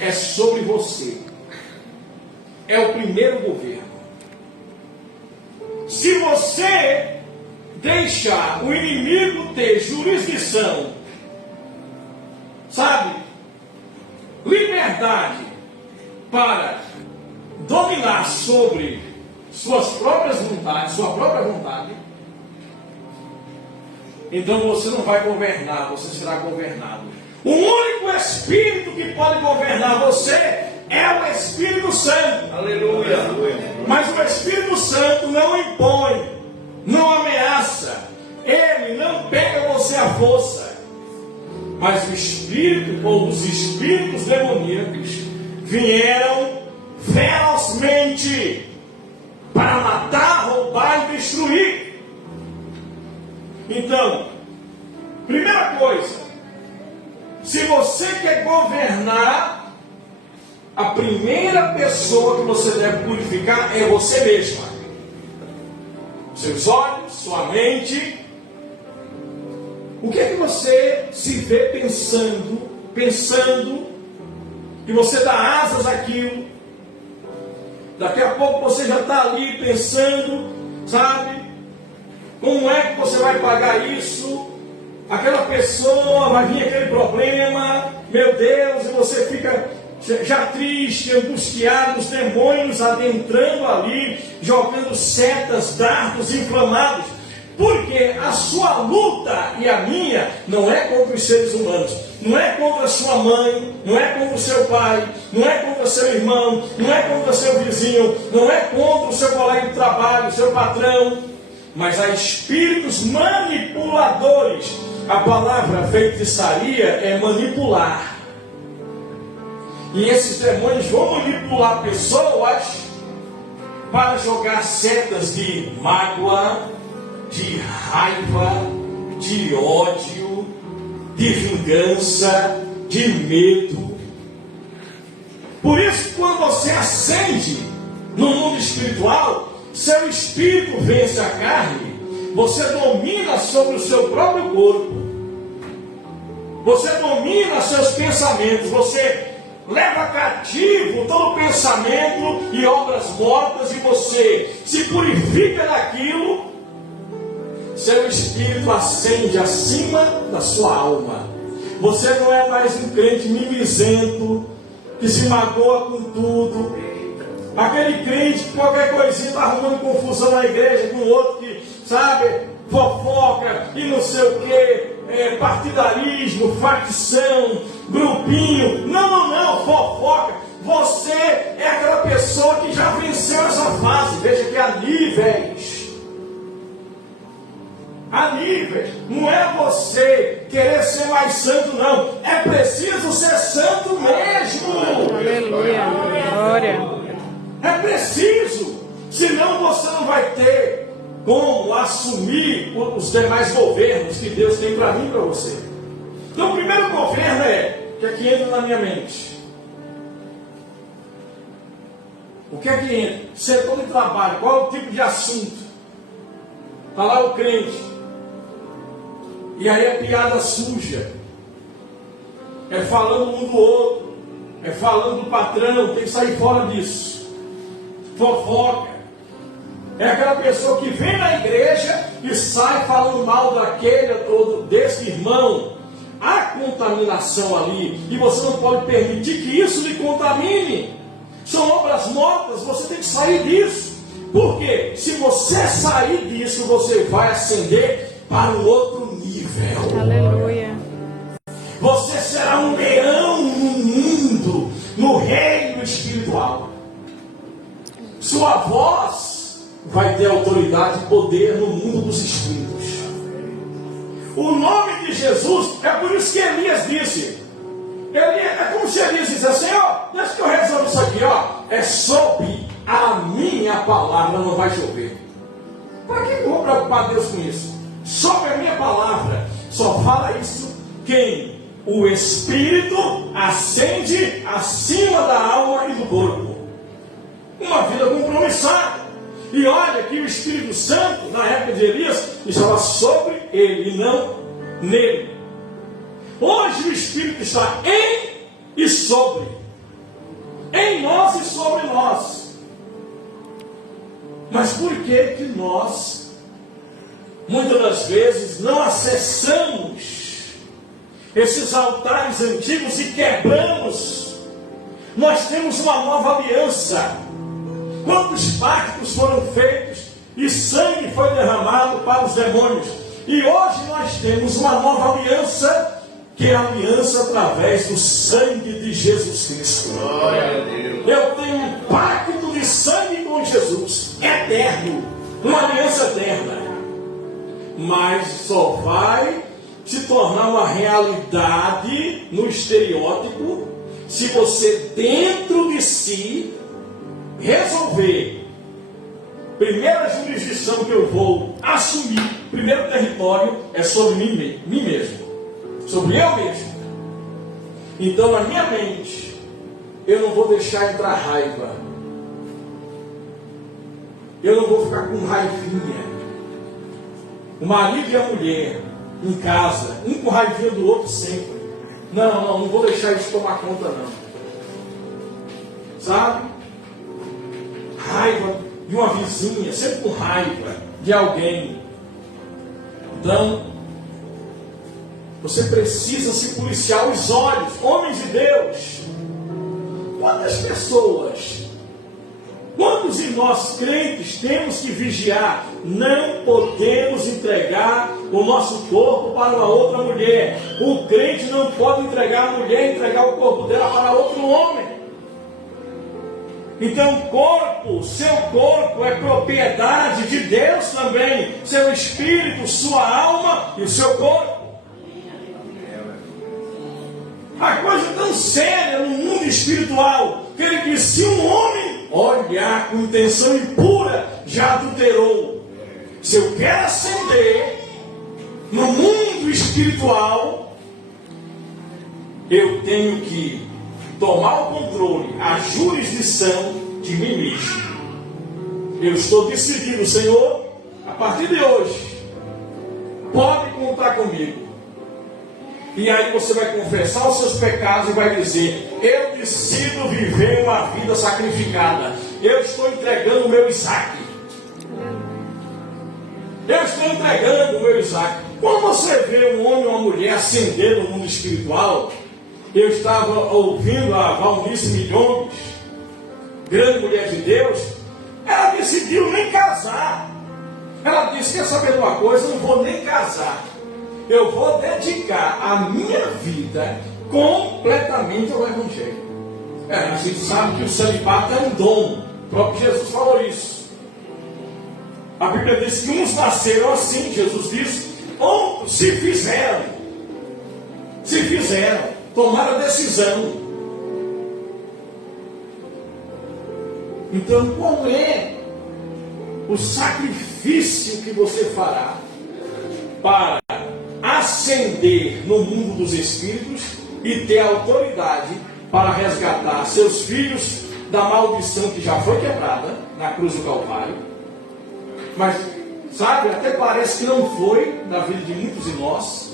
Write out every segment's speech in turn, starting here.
é sobre você. É o primeiro governo. Se você deixar o inimigo ter jurisdição, sabe, liberdade para dominar sobre suas próprias vontades, sua própria vontade, então você não vai governar, você será governado. O único Espírito que pode governar você é o Espírito Santo. Aleluia. Mas o Espírito Santo não impõe, não ameaça, ele não pega você à força. Mas o Espírito, ou os espíritos demoníacos, vieram ferozmente para matar, roubar e destruir. Então, primeira coisa, se você quer governar, a primeira pessoa que você deve purificar é você mesma. Seus olhos, sua mente. O que é que você se vê pensando, que você dá asas àquilo? Daqui a pouco você já está ali pensando, sabe? Como é que você vai pagar isso? Aquela pessoa, vai vir aquele problema, meu Deus, e você fica já triste, angustiado, os demônios adentrando ali, jogando setas, dardos inflamados. Porque a sua luta e a minha não é contra os seres humanos, não é contra a sua mãe, não é contra o seu pai, não é contra seu irmão, não é contra seu vizinho, não é contra o seu colega de trabalho, o seu patrão, mas há espíritos manipuladores. A palavra feitiçaria é manipular. E esses demônios vão manipular pessoas para jogar setas de mágoa, de raiva, de ódio, de vingança, de medo. Por isso, quando você ascende no mundo espiritual, seu espírito vence a carne, você domina sobre o seu próprio corpo, você domina seus pensamentos, você leva cativo todo pensamento e obras mortas, e você se purifica daquilo. Seu espírito ascende acima da sua alma. Você não é mais um crente mimizento, que se magoa com tudo. Aquele crente que qualquer coisinha está arrumando confusão na igreja com outro que, sabe, fofoca e não sei o que, partidarismo, facção, grupinho. Não, fofoca. Você é aquela pessoa que já venceu essa fase. Veja que há níveis. Há níveis. Não é você querer ser mais santo, não. É preciso ser santo mesmo. Aleluia. Glória. É preciso. Senão você não vai ter como assumir os demais governos que Deus tem para mim e para você. Então o primeiro governo que aqui entra na minha mente. O que é que entra? Setor de trabalho. Qual é o tipo de assunto? Está lá o crente. E aí é piada suja. É falando um do outro. É falando do patrão. Tem que sair fora disso. Fofoca. É aquela pessoa que vem na igreja e sai falando mal daquele ou desse irmão. Há contaminação ali. E você não pode permitir que isso lhe contamine. São obras mortas. Você tem que sair disso. Por quê? Se você sair disso, você vai ascender para um outro nível. Aleluia. Você será um leão no mundo, no reino espiritual. Sua voz vai ter autoridade e poder no mundo dos espíritos. O nome de Jesus, é por isso que Elias disse. É como se Elias dissesse: Senhor, deixa que eu resolvo isso aqui, é sob a minha palavra não vai chover. Para que eu vou preocupar Deus com isso? Sobre a minha palavra, só fala isso quem o Espírito ascende acima da alma e do corpo. Uma vida compromissada. E olha que o Espírito Santo, na época de Elias, estava sobre ele e não nele. Hoje o Espírito está em e sobre. em nós e sobre nós. Mas por que nós, muitas das vezes, não acessamos esses altares antigos e quebramos? Nós temos uma nova aliança. Quantos pactos foram feitos e sangue foi derramado para os demônios? E hoje nós temos uma nova aliança, que é a aliança através do sangue de Jesus Cristo. Glória a Deus. Eu tenho um pacto de sangue com Jesus, eterno, uma aliança eterna. Mas só vai se tornar uma realidade no estereótipo se você dentro de si resolver. Primeira jurisdição que eu vou assumir, primeiro território é sobre mim mesmo, sobre eu mesmo. Então na minha mente eu não vou deixar entrar raiva, eu não vou ficar com raivinha. O marido e a mulher em casa, um com raivinha do outro sempre. Não vou deixar isso tomar conta não. Sabe? Raiva de uma vizinha, sempre com raiva de alguém. Então, você precisa se policiar os olhos, homens de Deus. Quantas pessoas, quantos de nós crentes temos que vigiar? Não podemos entregar o nosso corpo para uma outra mulher. O crente não pode entregar a mulher, entregar o corpo dela para outro homem. Então seu corpo é propriedade de Deus também. Seu espírito, sua alma e o seu corpo. A coisa é tão séria no mundo espiritual, que ele diz, se um homem olhar com intenção impura, já adulterou. Se eu quero ascender no mundo espiritual, eu tenho que tomar o controle, a jurisdição de mim mesmo. Eu estou decidido, Senhor, a partir de hoje, pode contar comigo. E aí você vai confessar os seus pecados e vai dizer, eu decido viver uma vida sacrificada. Eu estou entregando o meu Isaac. Eu estou entregando o meu Isaac. Quando você vê um homem ou uma mulher ascender no mundo espiritual, eu estava ouvindo a Valnice Milhões, grande mulher de Deus, ela decidiu nem casar. Ela disse, quer saber de uma coisa? Eu não vou nem casar. Eu vou dedicar a minha vida completamente ao Evangelho. A gente sabe que o celibato é um dom. O próprio Jesus falou isso. A Bíblia diz que uns nasceram assim, Jesus disse, outros se fizeram, tomaram a decisão. Então, qual é o sacrifício que você fará para ascender no mundo dos espíritos e ter autoridade para resgatar seus filhos da maldição que já foi quebrada na cruz do Calvário? Mas, sabe, até parece que não foi na vida de muitos de nós.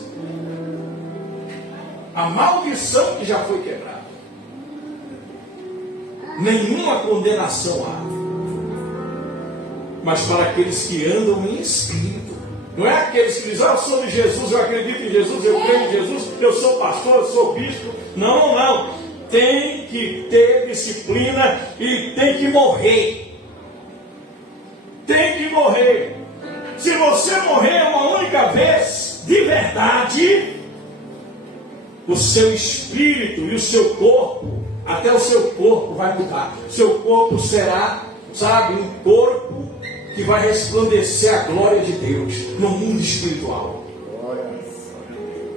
A maldição que já foi quebrada. Nenhuma condenação há. Mas para aqueles que andam em espírito. Não é aqueles que dizem, eu sou de Jesus, eu acredito em Jesus, eu creio em Jesus, eu sou pastor, eu sou bispo. Não. Tem que ter disciplina e tem que morrer. Tem que morrer. Se você morrer uma única vez, de verdade, o seu espírito e o seu corpo, até o seu corpo vai mudar. Seu corpo será, um corpo que vai resplandecer a glória de Deus no mundo espiritual.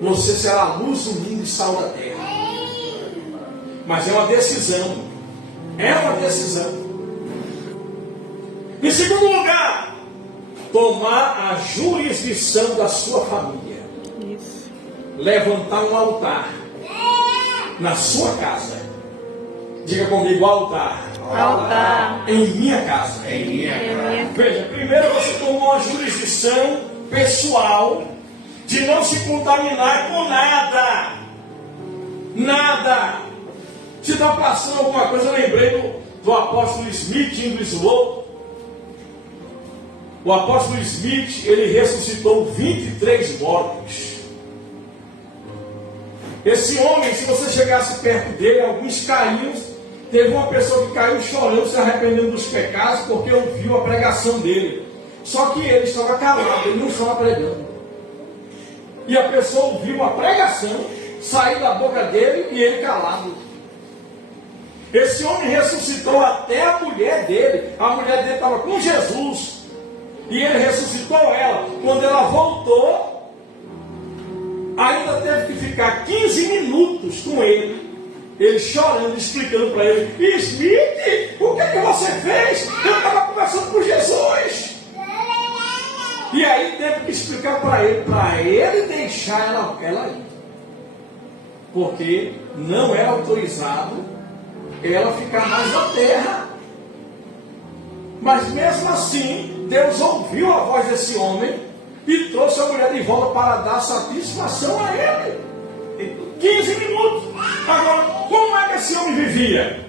Você será a luz do mundo e sal da terra. Mas é uma decisão. É uma decisão. Em segundo lugar, tomar a jurisdição da sua família. Isso. Levantar um altar na sua casa. Diga comigo, altar. Altar. Em minha casa. Veja, primeiro você tomou a jurisdição pessoal de não se contaminar com nada. Se está passando alguma coisa, eu lembrei do apóstolo Smith em Winslow. O apóstolo Smith, ele ressuscitou 23 mortos. Esse homem, se você chegasse perto dele, alguns caíram. Teve uma pessoa que caiu chorando, se arrependendo dos pecados, porque ouviu a pregação dele. Só que ele estava calado, ele não estava pregando. E a pessoa ouviu a pregação, saiu da boca dele e ele calado. Esse homem ressuscitou até a mulher dele. A mulher dele estava com Jesus. E ele ressuscitou ela. Quando ela voltou, ainda teve que ficar 15 minutos com ele. Ele chorando, explicando para ele: Smith, o que é que você fez? Eu estava conversando com Jesus. E aí teve que explicar para ele deixar ela ir. Porque não era autorizado ela ficar mais na terra. Mas mesmo assim, Deus ouviu a voz desse homem e trouxe a mulher de volta para dar satisfação a ele. 15 minutos. Agora, como é que esse homem vivia?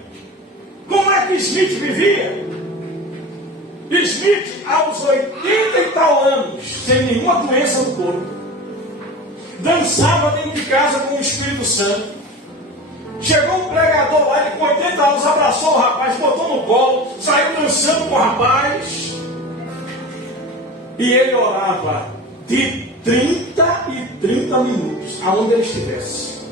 Como é que Smith vivia? Smith, aos 80 e tal anos, sem nenhuma doença no corpo, dançava dentro de casa com o Espírito Santo. Chegou um pregador lá, ele com 80 anos, abraçou o rapaz, botou no colo, saiu dançando com o rapaz. E ele orava de 30 e 30 minutos, aonde ele estivesse.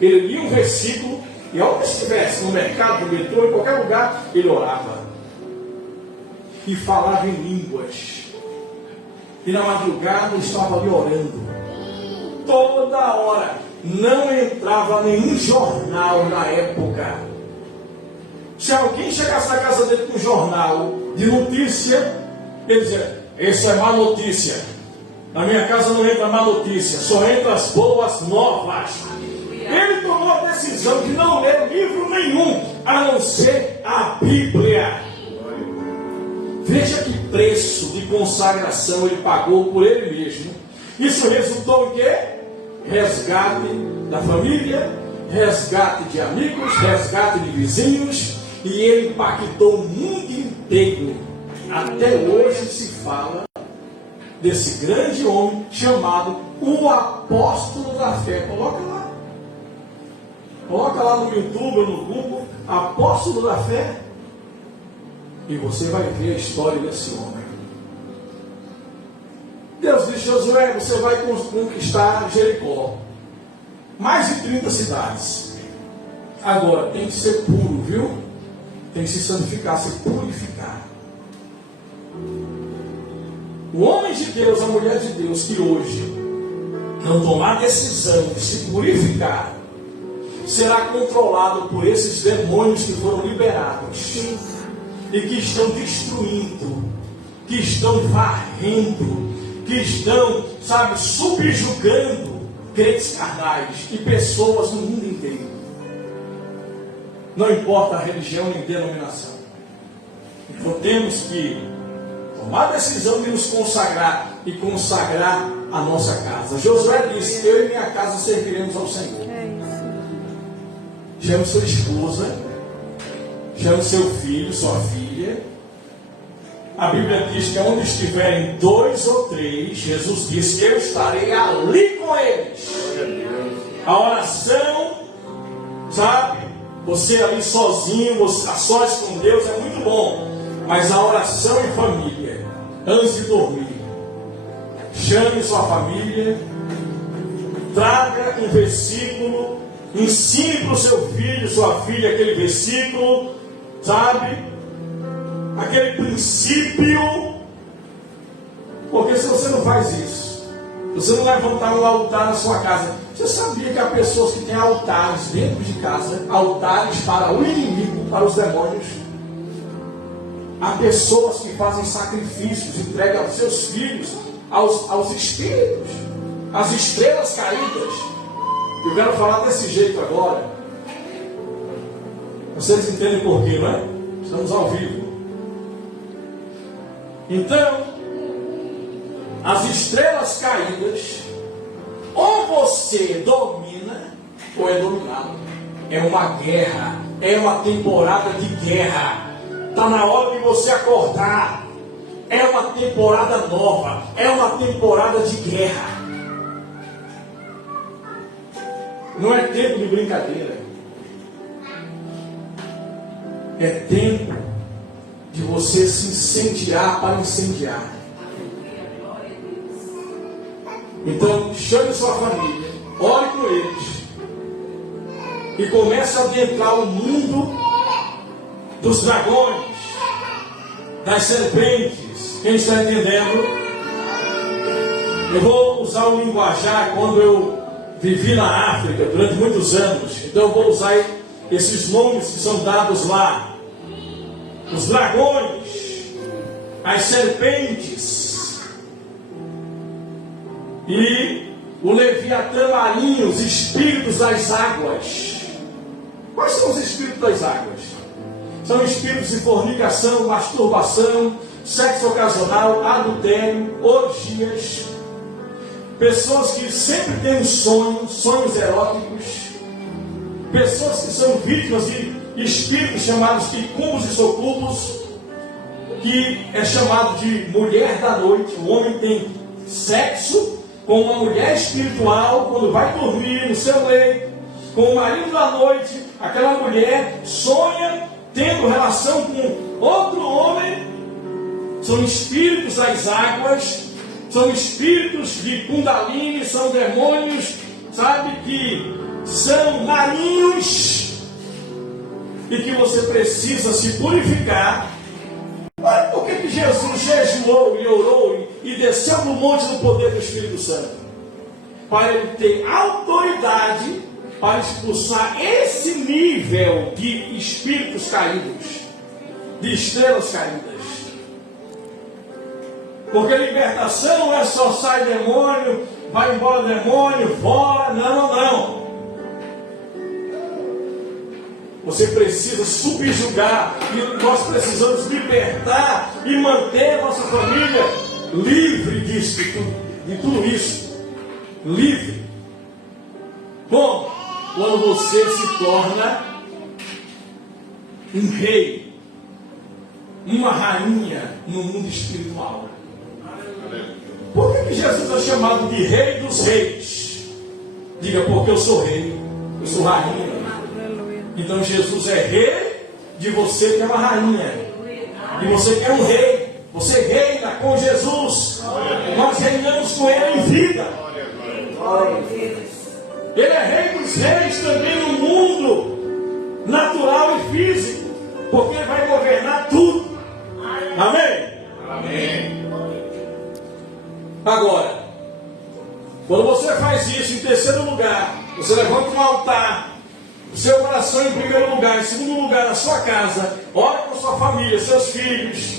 Ele lia um versículo, e aonde estivesse, no mercado, no metrô, em qualquer lugar, ele orava. E falava em línguas. E na madrugada estava ali orando. Toda hora. Não entrava nenhum jornal na época. Se alguém chegasse na casa dele com um jornal de notícia, ele dizia: isso é má notícia. Na minha casa não entra má notícia, só entra as boas novas. Ele tomou a decisão de não ler livro nenhum, a não ser a Bíblia. Veja que preço de consagração ele pagou por ele mesmo. Isso resultou em quê? Resgate da família, resgate de amigos, resgate de vizinhos, e ele impactou o mundo inteiro. Até hoje se fala desse grande homem chamado o apóstolo da fé. Coloca lá no YouTube ou no Google, apóstolo da fé, e você vai ver a história desse homem. Deus disse: Josué, você vai conquistar Jericó. Mais de 30 cidades. Agora, tem que ser puro, viu? Tem que se santificar, se purificar. O homem de Deus, a mulher de Deus, que hoje não tomar decisão de se purificar, será controlado por esses demônios que foram liberados e que estão destruindo, que estão varrendo, que estão, subjugando crentes carnais e pessoas no mundo inteiro. Não importa a religião nem denominação. Então temos que tomar a decisão de nos consagrar e consagrar a nossa casa. Josué disse: eu e minha casa serviremos ao Senhor. Chame sua esposa, chame seu filho, sua filha. A Bíblia diz que onde estiverem 2 ou 3, Jesus disse: eu estarei ali com eles. A oração, você ali sozinho, a sós com Deus é muito bom. Mas a oração em família, antes de dormir, chame sua família, traga um versículo, ensine para o seu filho, sua filha, aquele versículo, aquele princípio. Porque se você não faz isso, se você não levantar um altar na sua casa, você sabia que há pessoas que têm altares dentro de casa, altares para o inimigo, para os demônios? Há pessoas que fazem sacrifícios, entregam seus filhos aos espíritos, às estrelas caídas. Eu quero falar desse jeito agora. Vocês entendem por quê, não é? Estamos ao vivo. Então, as estrelas caídas, ou você domina, ou é dominado. é uma guerra, é uma temporada de guerra. Está na hora de você acordar. É uma temporada nova, é uma temporada de guerra. Não é tempo de brincadeira. É tempo de você se incendiar para incendiar. Então, chame sua família, ore com eles e comece a adentrar o mundo dos dragões, das serpentes. Quem está entendendo? Eu vou usar o linguajar quando eu vivi na África durante muitos anos. Então eu vou usar esses nomes que são dados lá. Os dragões, as serpentes e o Leviatã marinho, os espíritos das águas. Quais são os espíritos das águas? São espíritos de fornicação, masturbação, sexo ocasional, adultério, orgias. Pessoas que sempre têm sonhos eróticos. Pessoas que são vítimas de espíritos chamados de incubos e sucubos, que é chamado de mulher da noite. O homem tem sexo com uma mulher espiritual quando vai dormir no seu leito, com o marido da noite. Aquela mulher sonha tendo relação com outro homem. São espíritos das águas, são espíritos de Kundalini, são demônios, sabe, que são marinhos e que você precisa se purificar. Olha por que Jesus jejuou e orou e desceu no monte do poder do Espírito Santo? Para ele ter autoridade para expulsar esse nível de espíritos caídos, de estrelas caídas. Porque libertação não é só sai demônio, vai embora demônio, fora. Não. Você precisa subjugar, e nós precisamos libertar e manter a nossa família livre disso, de tudo isso. Livre. Bom, quando você se torna um rei, uma rainha no mundo espiritual. Por que Jesus é chamado de Rei dos Reis? Diga, porque eu sou rei, eu sou rainha. Então Jesus é rei de você que é uma rainha. E você que é um rei. Você reina com Jesus. Nós reinamos com Ele em vida. Ele é Rei dos Reis também no mundo natural e físico. Porque Ele vai governar tudo. Amém? Amém. Agora, quando você faz isso, em terceiro lugar, você levanta um altar, o seu coração em primeiro lugar, em segundo lugar, na sua casa, ora com sua família, seus filhos,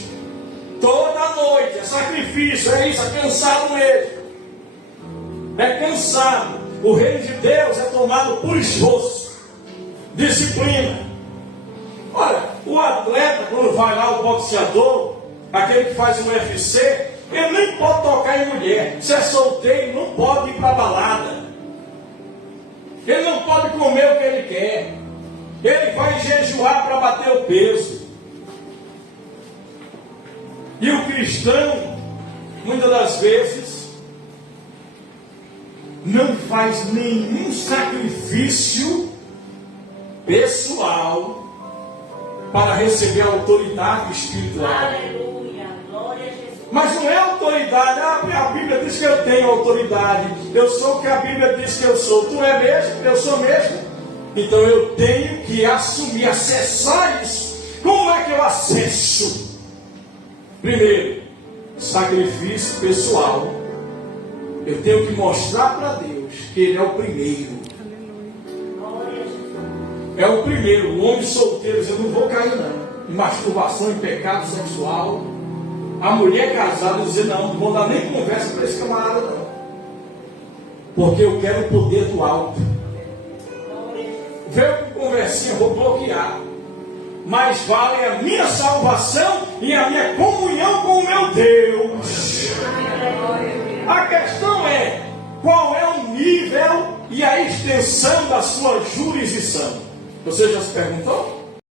toda noite, é sacrifício, é isso, é cansado mesmo. É cansado. O reino de Deus é tomado por esforço, disciplina. Olha, o atleta, quando vai lá, o boxeador, aquele que faz o UFC, ele nem pode tocar em mulher. Se é solteiro, não pode ir para a balada. Ele não pode comer o que ele quer. Ele vai jejuar para bater o peso. E o cristão, muitas das vezes, não faz nenhum sacrifício pessoal para receber a autoridade espiritual. Aleluia, glória a Jesus. Mas não é autoridade. A Bíblia diz que eu tenho autoridade. Eu sou o que a Bíblia diz que eu sou. Tu é mesmo? Eu sou mesmo? Então eu tenho que assumir, acessar isso. Como é que eu acesso? Primeiro, sacrifício pessoal. Eu tenho que mostrar para Deus que Ele é o primeiro. Glória a Jesus. É o primeiro. O homem solteiro diz, eu não vou cair não. Em masturbação, em pecado sexual. A mulher casada dizer, não vou dar nem conversa para esse camarada não. Porque eu quero o poder do alto. Veio com conversinha, vou bloquear. Mais vale a minha salvação e a minha comunhão com o meu Deus. A questão é, qual é o nível e a extensão da sua jurisdição? Você já se perguntou?